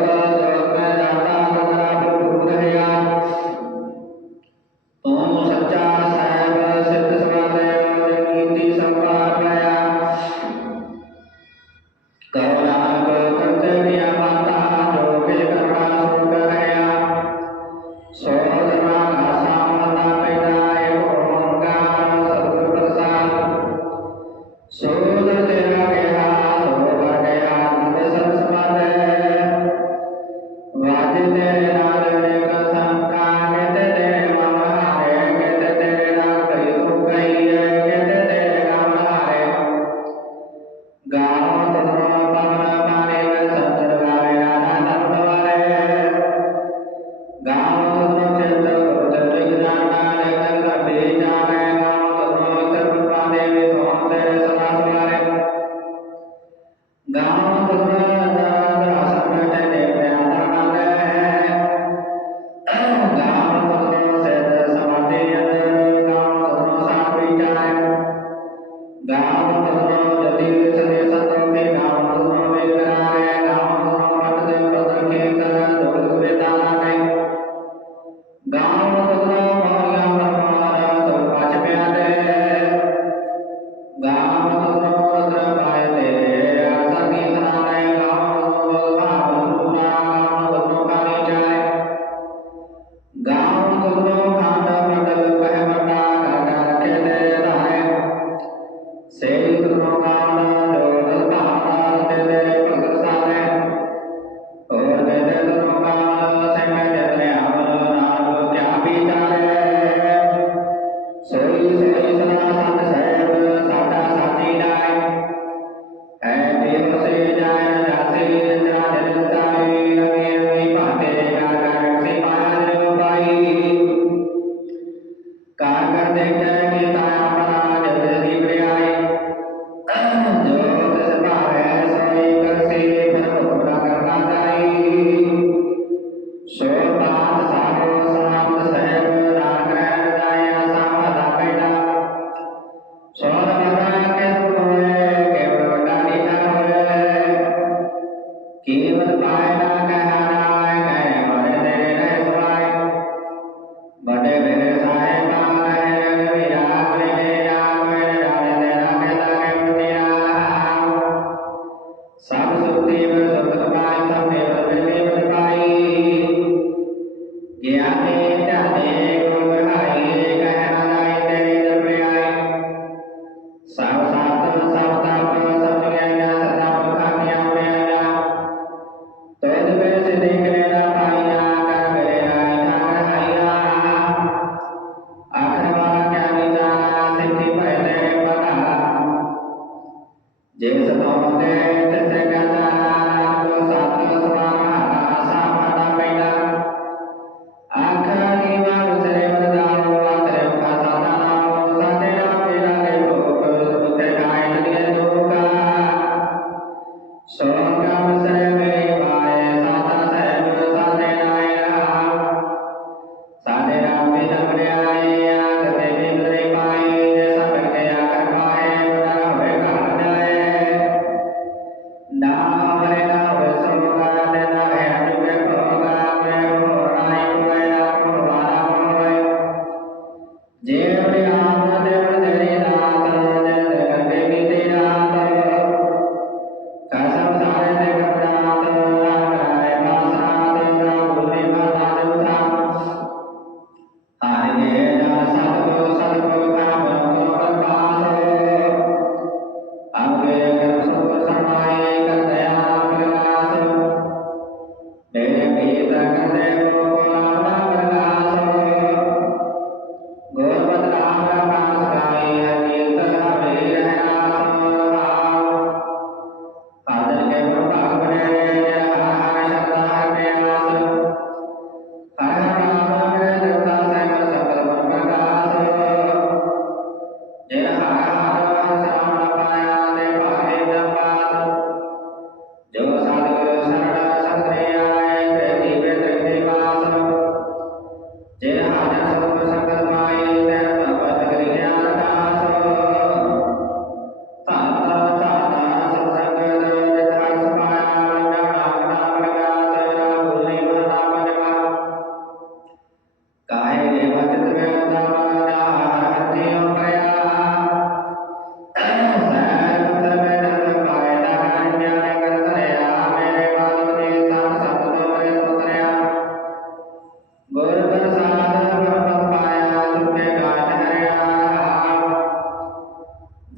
लोकलोकदाता भूतहया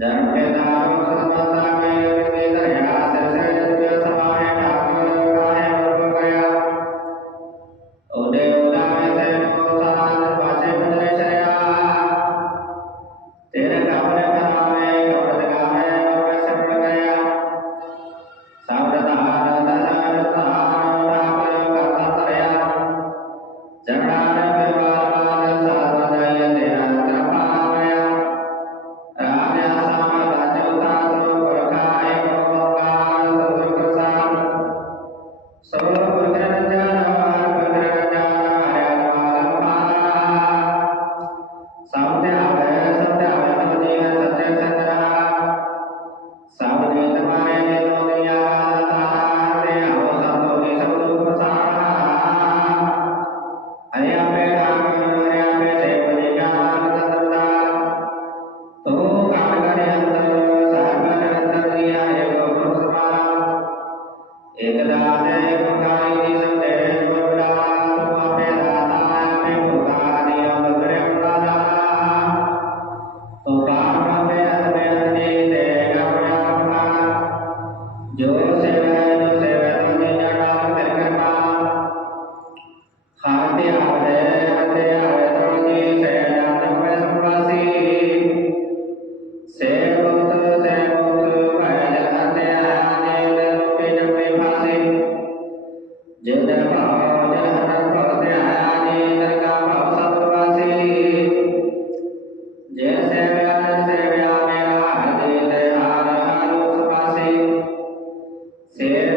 जन्म के नाम सर्वदा में वेद ह्या सर्वे सर्वे समाहे আমি আপনাকে Sí.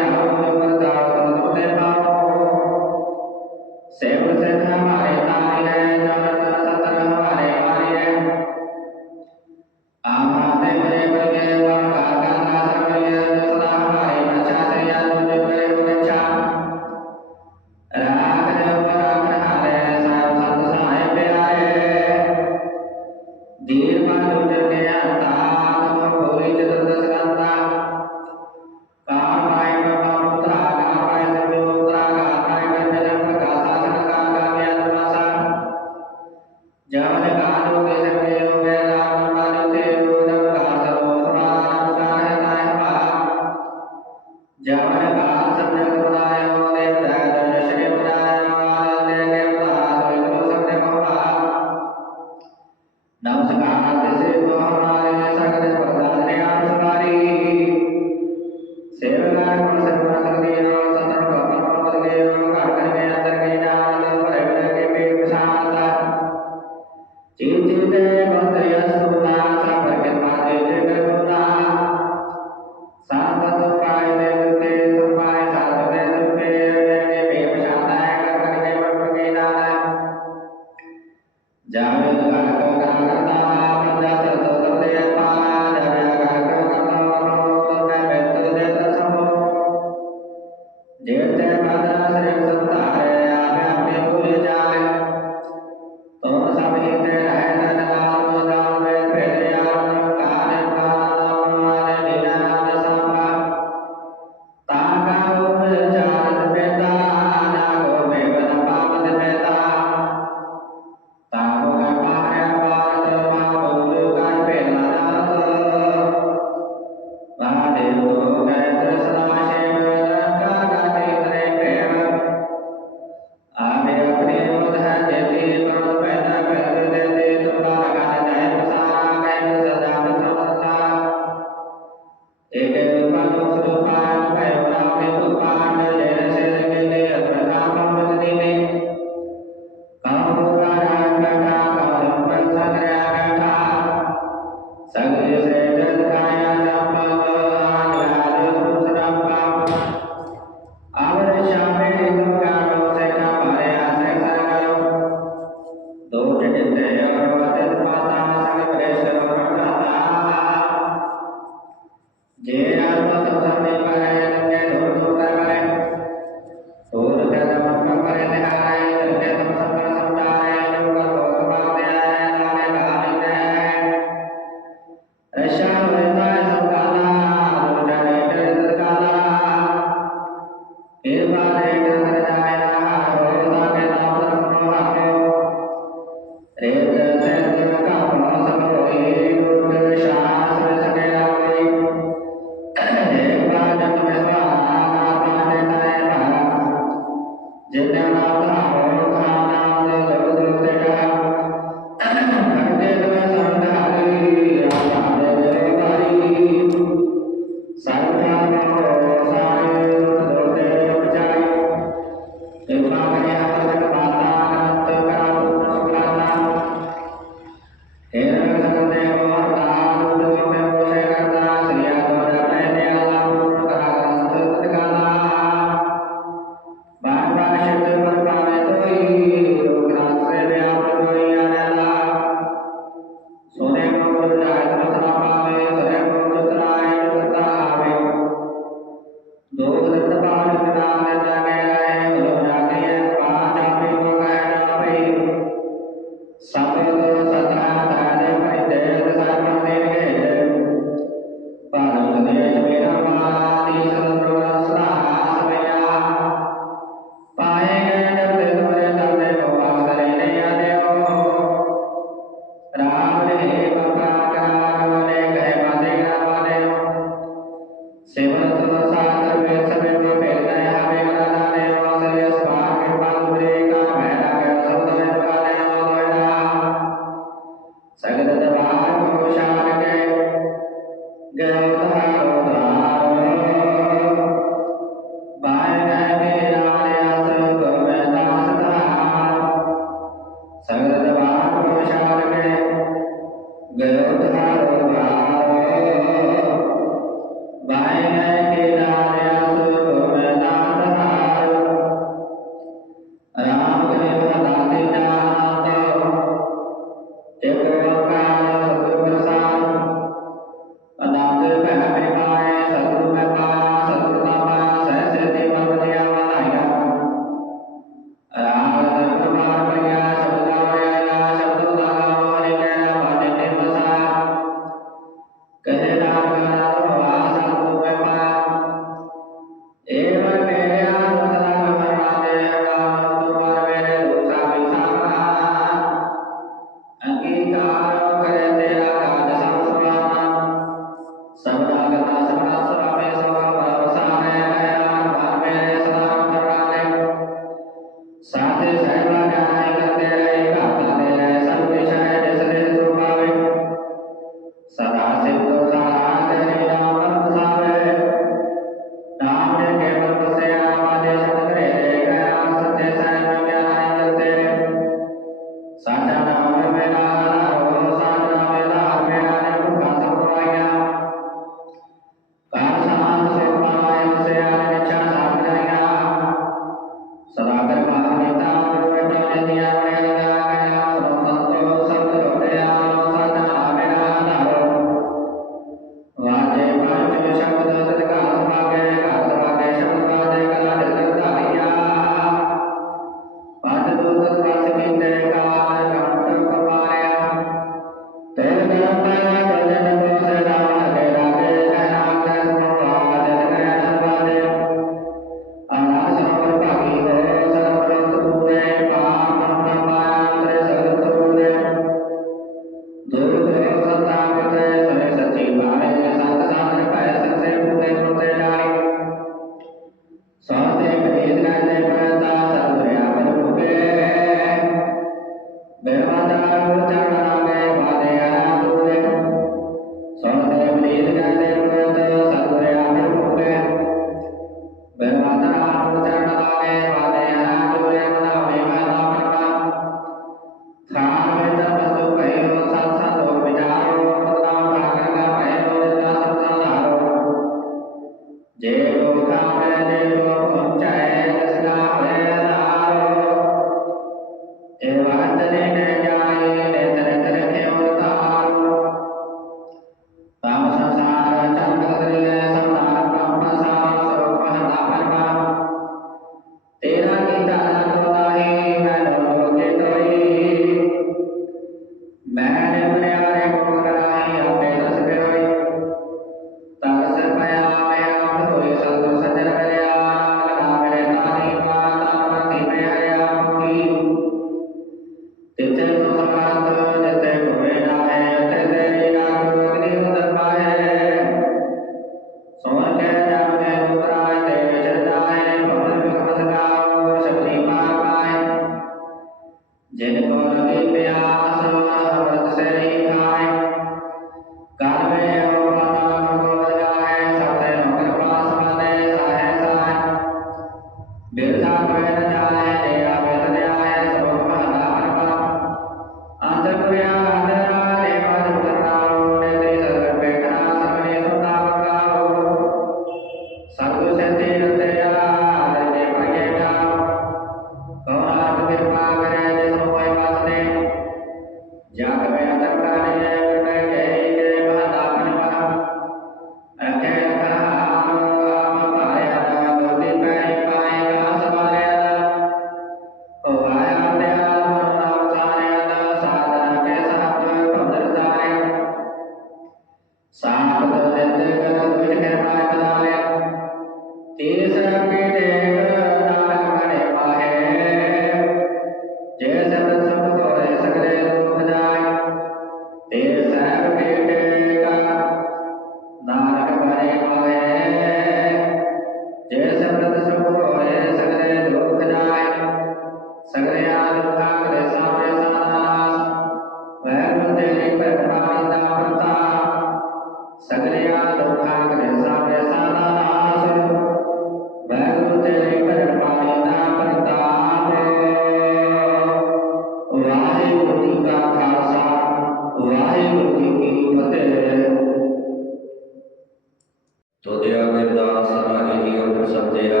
ਤੋਦਿਆ ਬਿਰਦਾਸ ਰਾਹੀ ਉਪ ਸਤਿਆ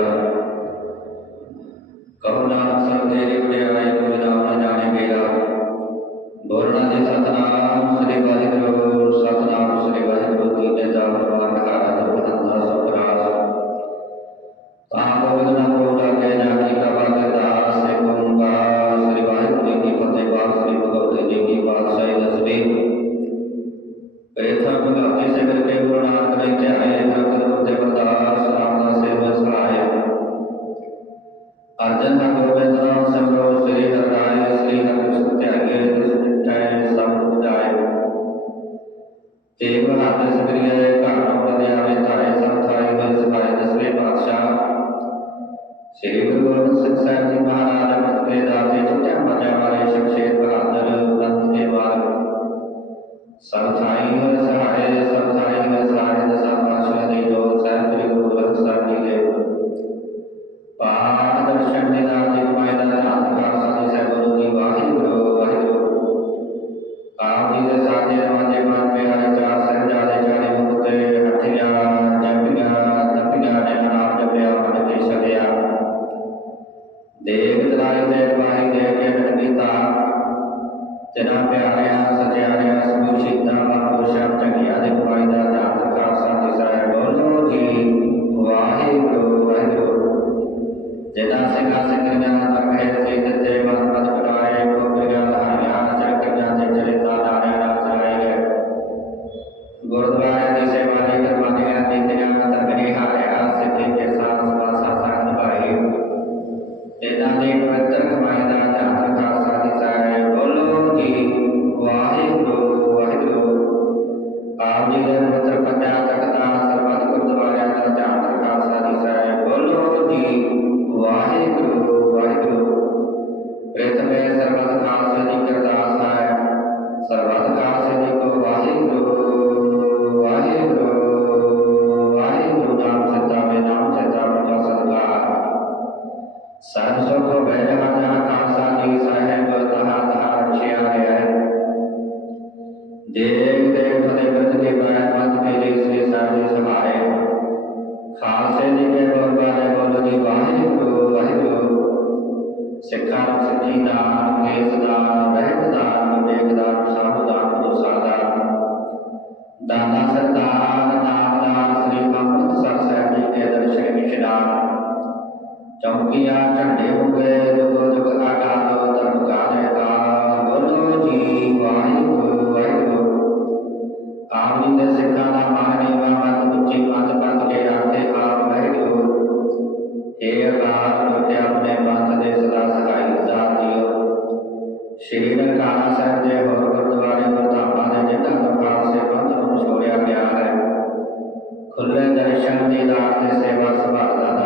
ਕਹੋ ਨਾਨਕ ਸੰਦੇ ਪਿਆਰੇ ਗੁਰੂ ਨਾਮ ਜਾਣੇ ਮੇਰਾ। ਬੋਲਣਾ ਦੇ ਸਤਨਾਮ, ਸ੍ਰੀ ਵਾਹਿਗੁਰੂ दादा सरदार दामदार श्री अमृतसर साहब जी के दर्शक निशदान चौकिया झंडे हो गए जगो जग आटा दो धर्म का बोलो जी वाहिगुरु वाहिगुरु काम दे सिखा दा माने वा मत उच्ची मत पंथ के आते आप वाहिगुरु हे अकार लोटे अपने पंथ दे सदा सदाई जातियो श्री नकाना साहब दे हो गुरुद्वारे de de Sebas